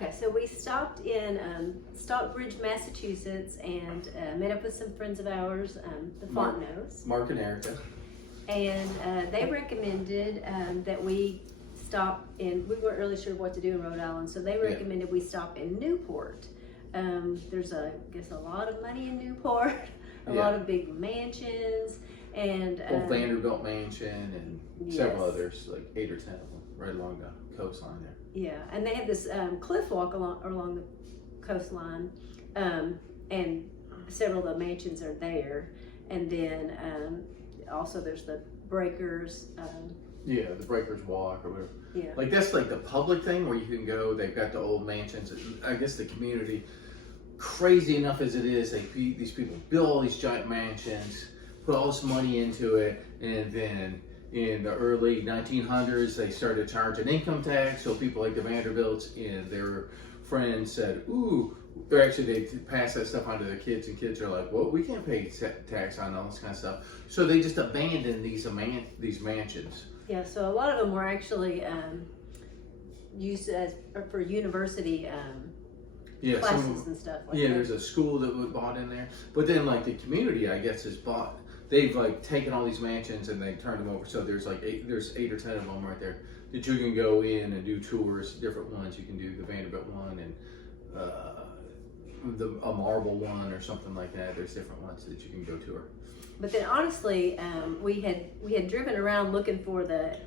Okay, so we stopped in Stockbridge, Massachusetts, and met up with some friends of ours, the Fontenot's. Mark and Erica. And they recommended that we stop in, we weren't really sure what to do in Rhode Island, so they recommended we stop in Newport. There's I guess a lot of money in Newport, a lot of big mansions, and Old Vanderbilt Mansion and several others, like 8 or 10 of them, right along the coastline there. Yeah, and they have this cliff walk along the coastline, and several of the mansions are there. And then also there's the Breakers. Yeah, the Breakers Walk or whatever. Yeah. Like that's like the public thing where you can go. They've got the old mansions. I guess the community, crazy enough as it is, these people build all these giant mansions, put all this money into it, and then in the early 1900s, they started charging income tax. So people like the Vanderbilts and their friends said, ooh, or actually they passed that stuff on to their kids, and kids are like, well, we can't pay tax on all this kind of stuff. So they just abandoned these mansions. Yeah, so a lot of them were actually used as for university classes and stuff like that. There's a school that was bought in there. But then like the community, I guess, is bought. They've like taken all these mansions and they turned them over. So there's like 8 or 10 of them right there that you can go in and do tours, different ones. You can do the Vanderbilt one and a marble one or something like that. There's different ones that you can go tour. But then honestly, we had driven around looking for that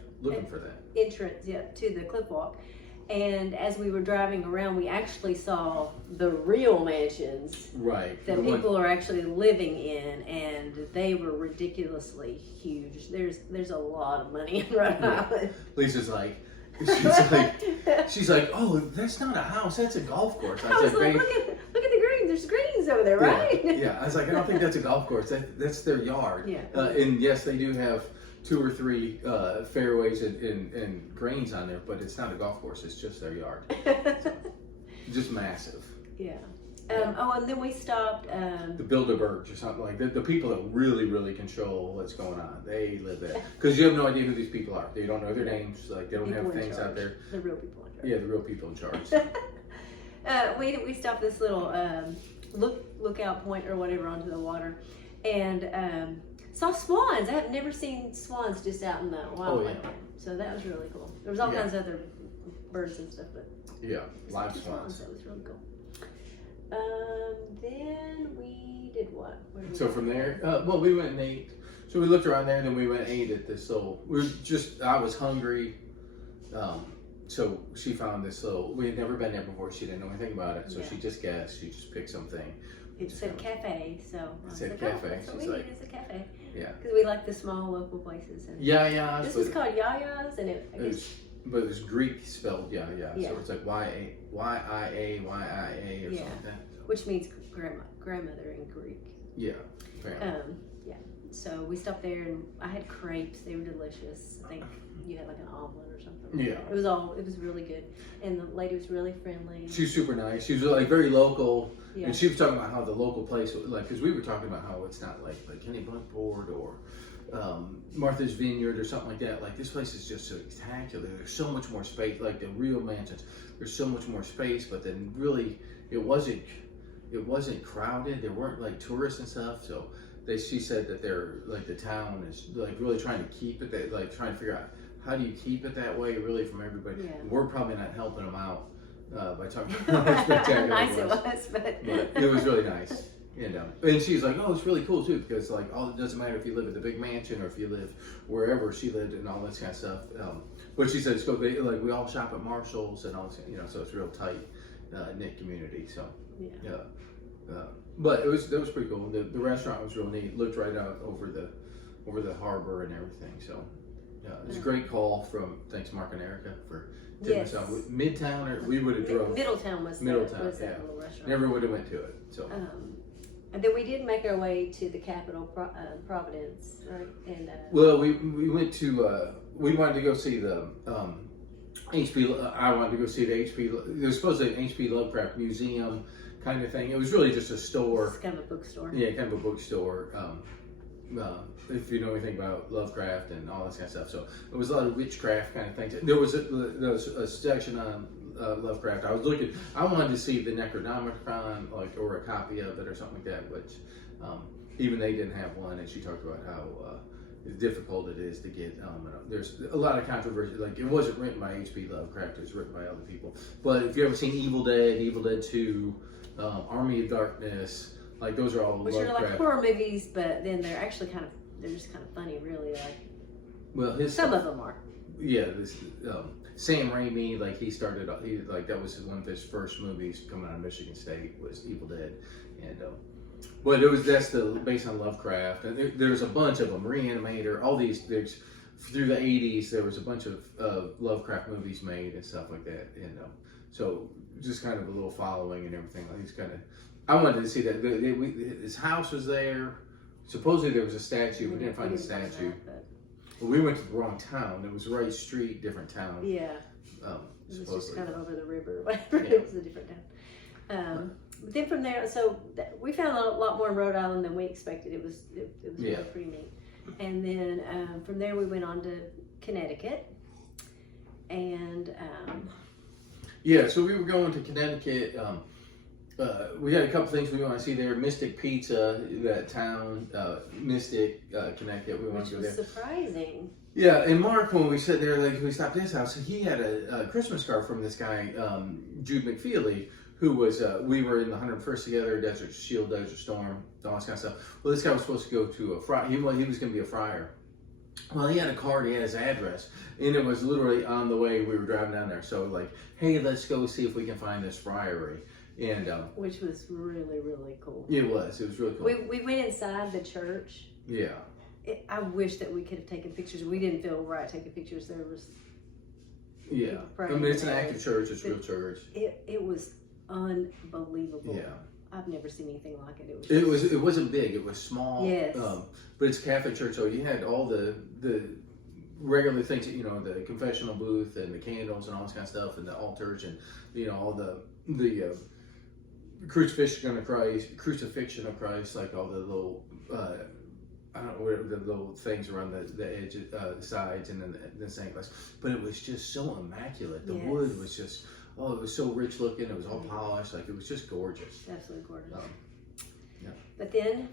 entrance, to the cliff walk. And as we were driving around, we actually saw the real mansions that people are actually living in, and they were ridiculously huge. There's a lot of money in Rhode Island. Lisa's like, she's like, oh, that's not a house, that's a golf course. I was like, look at the greens. There's greens over there, right? Yeah. I was like, I don't think that's a golf course. That's their yard. Yeah. And yes, they do have 2 or 3 fairways and greens on there, but it's not a golf course. It's just their yard. So, just massive. Yeah. And then we stopped. The Bilderbergs or something like that. The people that really control what's going on, they live there. Because you have no idea who these people are. They don't know their names. Like they don't people have things out there. The real people in charge. Yeah, the real people in charge. We stopped this little lookout point or whatever onto the water, and saw swans. I have never seen swans just out in the wild like that. So that was really cool. There was all kinds of other birds and stuff, but live swans. That was really cool. Then we did what? So from there, we went and ate. So we looked around there, and then we went and ate at this little. I was hungry. So she found this little. We had never been there before. She didn't know anything about it, so she just guessed. She just picked something. It said cafe, so it said cafe. So we need is a cafe. Yeah. Because we like the small local places. And this is called Yaya's, and but it's Greek spelled yeah. So it's like Y-I-A or something like that. Which means grandmother in Greek. Yeah. So we stopped there, and I had crepes. They were delicious. I think you had like an omelet or something. Yeah. It was really good, and the lady was really friendly. She was super nice. She was like very local. Yeah. And she was talking about how the local place, like, because we were talking about how it's not like Kenny Bunkport or Martha's Vineyard or something like that. Like, this place is just so spectacular. There's so much more space, like the real mansions. There's so much more space, but then really, it wasn't crowded. There weren't like tourists and stuff. So she said that they're like the town is like really trying to keep it, like trying to figure out how do you keep it that way, really, from everybody. Yeah. We're probably not helping them out. By talking about how spectacular nice it was, but it was really nice. And she's like, oh, it's really cool too, because like, it doesn't matter if you live at the big mansion or if you live wherever she lived and all this kind of stuff. But she said, like, we all shop at Marshall's and all this, so it's a real tight knit community. So but that was pretty cool. The restaurant was real neat. It looked right out over the harbor and everything. So it was a great call from thanks Mark and Erica for. Midtown, or we would have drove. Middletown was that little restaurant. Never would have went to it. So. And then we did make our way to the capital, Providence, right? And we went to. We wanted to go see the H.P. I wanted to go see the H.P. There's supposedly an H.P. Lovecraft museum kind of thing. It was really just a store. It's kind of a bookstore. Yeah, kind of a bookstore. If you know anything about Lovecraft and all that kind of stuff. So it was a lot of witchcraft kind of things. There was a section on Lovecraft. I was looking. I wanted to see the Necronomicon, like, or a copy of it or something like that. Which even they didn't have one, and she talked about how difficult it is to get. There's a lot of controversy. Like, it wasn't written by H.P. Lovecraft; it was written by other people. But if you ever seen Evil Dead 2, Army of Darkness, like those are all which Lovecraft. are like horror movies, but then they're actually they're just kind of funny, really. Like, well, some of them are. Yeah, this Sam Raimi, like that was one of his first movies coming out of Michigan State was Evil Dead, and but that's based on Lovecraft, and there's a bunch of them. Reanimator, all these through the '80s, there was a bunch of Lovecraft movies made and stuff like that, and so just kind of a little following and everything. Like, he's kind of, I wanted to see that his house was there. Supposedly there was a statue. We didn't find the statue. We went to the wrong town. It was right street, different town. Yeah. It was just kind of over the river or whatever. Yeah. It was a different town. But then from there, so we found a lot more in Rhode Island than we expected. It was really pretty neat. And then from there we went on to Conneticut. And yeah, so we were going to Conneticut. We had a couple things we want to see there. Mystic Pizza, that town, Mystic, Connecticut. We wanted to go there. Which was surprising. Yeah, and Mark, when we sat there, like, we stopped at his house, he had a Christmas card from this guy, Jude McFeely, who was, we were in the 101st together, Desert Shield, Desert Storm, all this kind of stuff. Well, this guy was supposed to go to a friar. He was going to be a friar. Well, he had a card, he had his address, and it was literally on the way we were driving down there. So, like, hey, let's go see if we can find this friary. And which was really, really cool. It was really cool. We went inside the church. Yeah. I wish that we could have taken pictures. We didn't feel right taking pictures. There was. Yeah. I mean, it's an active church. It's a real church. It was unbelievable. Yeah. I've never seen anything like it. It wasn't big. It was small. Yes. But it's a Catholic church, so you had all the regular things, the confessional booth and the candles and all this kind of stuff, and the altars, and all the crucifixion of Christ, like all the little I don't know, whatever, the little things around the edge, sides, and then the stained glass. But it was just so immaculate. The wood was just, it was so rich looking. It was all polished. Like, it was just gorgeous. Absolutely gorgeous. Yeah. But then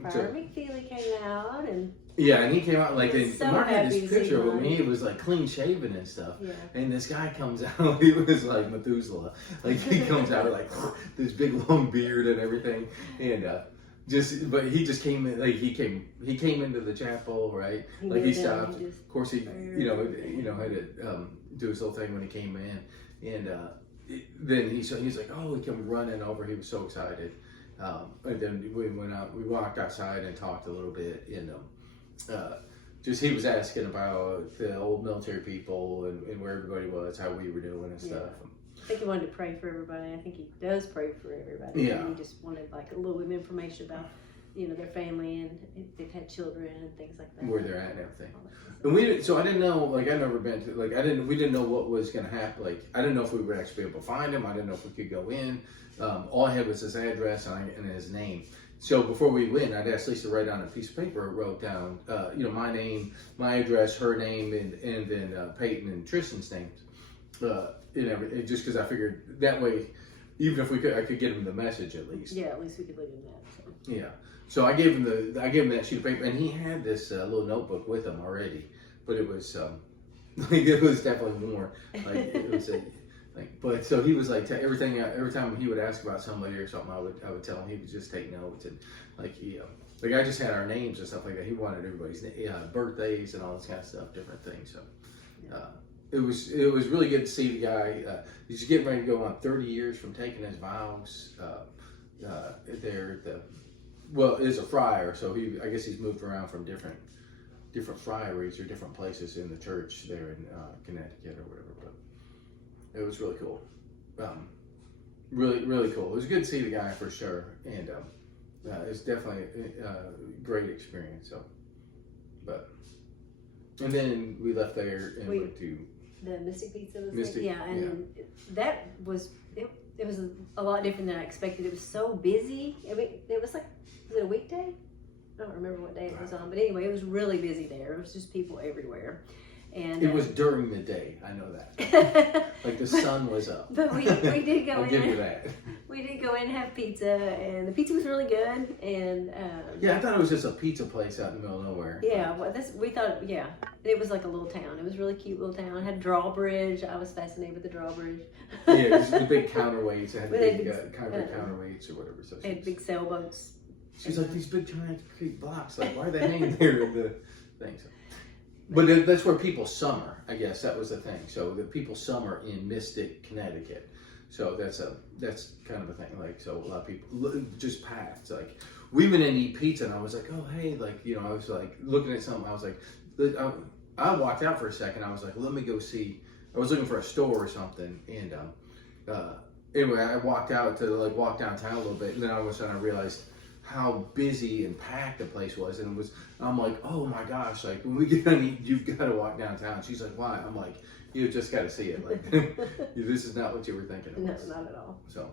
Friar McFeely came out and. Yeah, and he came out like, and so Mark had this picture of him. He He was like clean shaven and stuff. Yeah. And this guy comes out. He was like Methuselah. Like, he comes out like this big long beard and everything, and but he just came in. Like, he came into the chapel, right? He stopped. Of course, he had to do his little thing when he came in, and then he's like, oh, he came running over. He was so excited. And then we went out. We walked outside and talked a little bit, and just he was asking about the old military people and where everybody was, how we were doing and stuff. I think he wanted to pray for everybody. I think he does pray for everybody. Yeah. He just wanted like a little bit of information about, their family and if they've had children and things like that. Where they're at and everything. And so I didn't know, like, I'd never been to, like, we didn't know what was going to happen. Like, I didn't know if we would actually be able to find him. I didn't know if we could go in. All I had was his address and his name. So before we went, I'd asked Lisa to write down a piece of paper, wrote down, my name, my address, her name, and then Peyton and Tristan's names. Just because I figured that way, even if I could get him the message at least. Yeah, at least we could leave him that. So. Yeah. So I gave him that sheet of paper, and he had this little notebook with him already, but it was it was definitely more like it was but so he was like every time he would ask about somebody or something, I would tell him. He would just take notes, and like I just had our names and stuff like that. He wanted everybody's birthdays and all this kind of stuff, different things. So it was really good to see the guy. He's getting ready to go on 30 years from taking his vows. Is a friar, so I guess he's moved around from different friaries or different places in the church there in Connecticut or whatever. But it was really cool, really, really cool. It was good to see the guy for sure, and it's definitely a great experience. So, and then we left there and went to the Mystic Pizza. Mystic, that was it. It was a lot different than I expected. It was so busy. I mean, it was like, was it a weekday? I don't remember what day it was on, but anyway, it was really busy there. It was just people everywhere. And it was during the day. I know that. Like the sun was up. But we did go I'll in. give you that. We did go in and have pizza, and the pizza was really good. And yeah, I thought it was just a pizza place out in the middle of nowhere. Yeah, well, we thought, yeah, it was like a little town. It was a really cute little town. It had a drawbridge. I was fascinated with the drawbridge. Yeah, it was the big counterweights. It had big concrete counterweights or whatever. So had big sailboats. She's like, these big concrete blocks. Like, why are they hanging there in the thing? So, but that's where people summer. I guess that was the thing. So the people summer in Mystic, Connecticut. So that's kind of a thing. Like, so a lot of people just packed. Like, we went in to eat pizza, and I was like, oh hey, like, you know, I was like looking at something. I was like, I walked out for a second. I was like, let me go see. I was looking for a store or something, and anyway, I walked out to walk downtown a little bit, and then all of a sudden I realized how busy and packed the place was, and I'm like, oh my gosh, like when we get done eating, you've got to walk downtown. She's like, why? I'm like, you just got to see it. Like, this is not what you were thinking. No, not at all. So,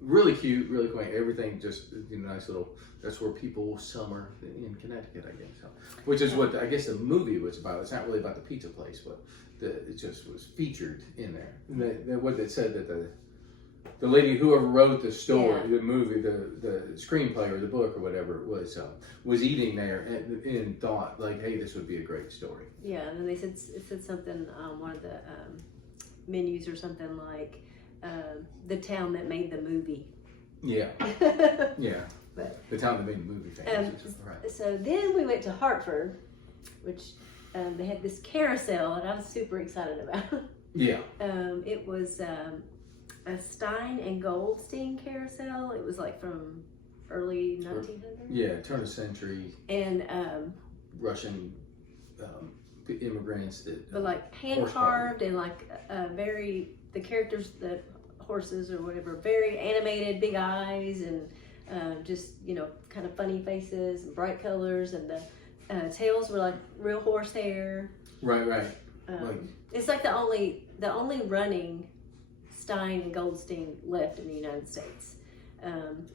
really cute, really quaint. Everything just, you know, nice little. That's where people summer in Connecticut, I guess. So, which is what I guess the movie was about. It's not really about the pizza place, but it just was featured in there. And what they said that the lady, whoever wrote the story, the movie, the screenplay or the book or whatever was eating there and thought like, hey, this would be a great story. Yeah, and then it said something on one of the menus or something like the town that made the movie. Yeah, yeah. But the town that made the movie famous. Right. So then we went to Hartford, which they had this carousel that I was super excited about. Yeah. It was a Stein and Goldstein carousel. It was like from early 1900s. Yeah, turn of century. And Russian immigrants that. But like hand carved and like the characters, the horses or whatever, very animated, big eyes and just, you know, kind of funny faces and bright colors, and the tails were like real horse hair. Right. It's like the only running Stein and Goldstein left in the United States. And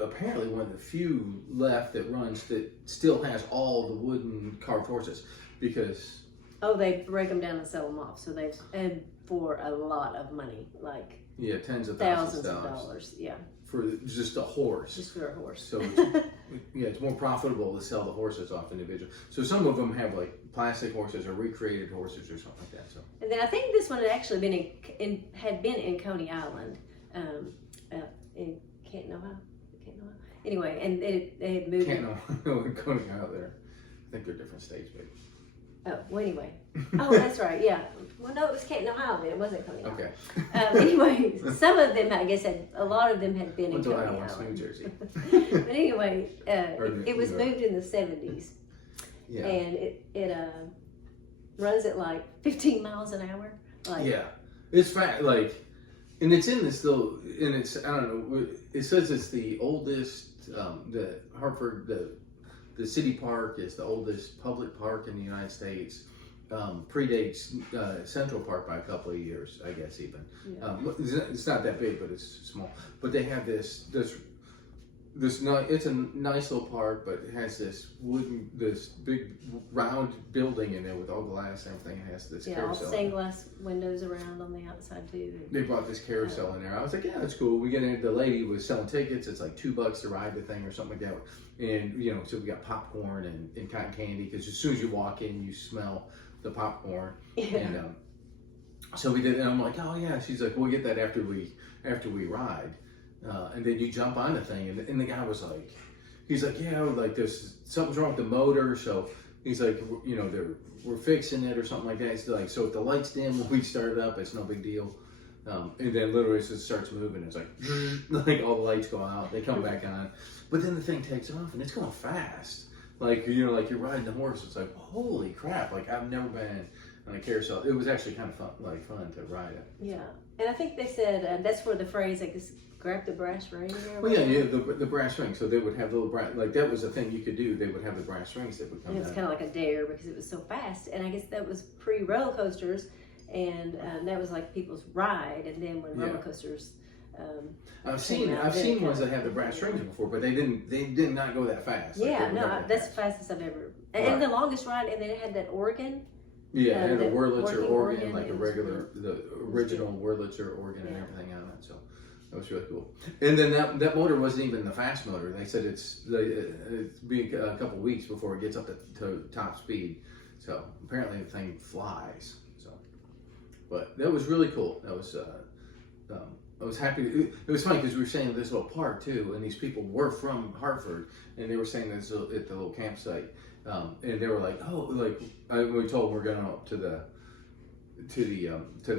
apparently one of the few left that runs that still has all the wooden carved horses, because they break them down and sell them off. So and for a lot of money, like tens of thousands of dollars. Yeah. For just a horse. Just for a horse. So it's more profitable to sell the horses off individually. So some of them have like plastic horses or recreated horses or something like that. So. And then I think this one had actually been had been in Coney Island, in Canton, Ohio. Anyway, and they had moved. Coney Island there. I think they're different states, but. Oh, well, anyway. Oh, that's right, yeah. Well, no, it was Canton, Ohio, then. It wasn't Coney Island. Okay. Anyway, some of them, I guess, a lot of them had been in Coney Island. New Jersey. But anyway, it was moved in the 70s. Yeah. And it runs at like 15 miles an hour. Like, yeah. It's fast, like, and it's in this little, and it's, I don't know, it says it's the oldest, the Hartford, the city park is the oldest public park in the United States. Predates Central Park by a couple of years, I guess even. Yeah. It's not that big, but it's small. But they have this it's a nice little park, but it has this big round building in there with all glass and everything. It has this carousel. All stained glass windows around on the outside too. They brought this carousel in there. I was like, yeah, that's cool. We get in, the lady was selling tickets. It's like $2 to ride the thing or something like that. And, you know, so we got popcorn and cotton candy, because as soon as you walk in, you smell the popcorn. Yeah. And so we did, and I'm like, oh yeah. She's like, we'll get that after we ride. And then you jump on the thing, and the guy was like, he's like, yeah, like there's something's wrong with the motor, so he's like, you know, we're fixing it or something like that. It's like, so if the lights dim when we start it up, it's no big deal. And then literally it just starts moving. It's like all the lights go out, they come back on, but then the thing takes off and it's going fast. Like, you know, like you're riding the horse. It's like, holy crap! Like I've never been on a carousel. It was actually kind of fun to ride it. Yeah, and I think they said that's where the phrase like this. Grab the brass ring. Well, yeah, the brass ring. So they would have little brass, like that was a thing you could do. They would have the brass rings that would come. And it was kind of like a dare because it was so fast. And I guess that was pre roller coasters, and that was like people's ride. And then when roller coasters, I've seen ones that have the brass rings before, but they did not go that fast. Yeah, like that's the fastest I've ever. And the longest ride, and then it had that organ. Yeah, it had a Wurlitzer working organ, like a it was regular, the original Wurlitzer organ and Yeah. everything on it. So that was really cool. And then that motor wasn't even the fast motor. They said it's be a couple weeks before it gets up to top speed. So apparently the thing flies. So, but that was really cool. That was I was happy. It was funny because we were staying at this little park too, and these people were from Hartford, and they were staying at the little campsite, and they were like, "Oh, like we told them we're going up to the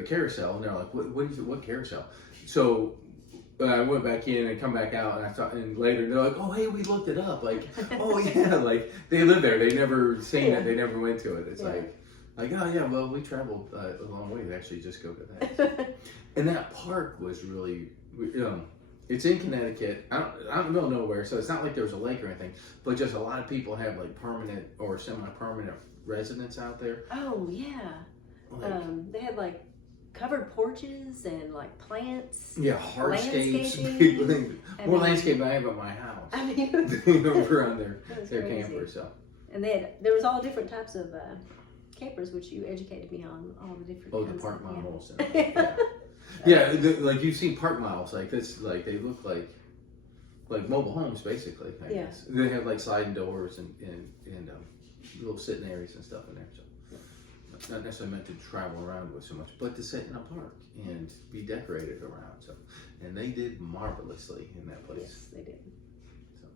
carousel," and they're like, "What carousel?" So I went back in and come back out, and I thought, and later they're like, "Oh, hey, we looked it up." Like, "Oh yeah," like they live there. They never seen it. They never went to it. It's like, oh yeah, well we traveled a long way to actually just go to that. And that park was really, it's in Connecticut. I don't know nowhere, so it's not like there's a lake or anything, but just a lot of people have like permanent or semi-permanent residents out there. Oh yeah, they had like covered porches and like plants. Yeah, hardscapes. More mean, landscape than I have at my house. I mean, over on their crazy. camper. So. And there was all different types of campers, which you educated me on all the different. Oh, the park models. Yeah. Yeah, like you've seen park models like this, like they look like mobile homes basically. I guess. They have like sliding doors and little sitting areas and stuff in there. So not necessarily meant to travel around with so much, but to sit in a park and be decorated around. So, and they did marvelously in that place. Yes, they did. So,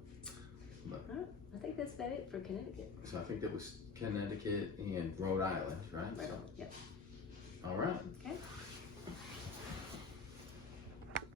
but, I think that's about it for Connecticut. So I think that was Connecticut and Rhode Island, right? Right. So, Yep. all right. Okay.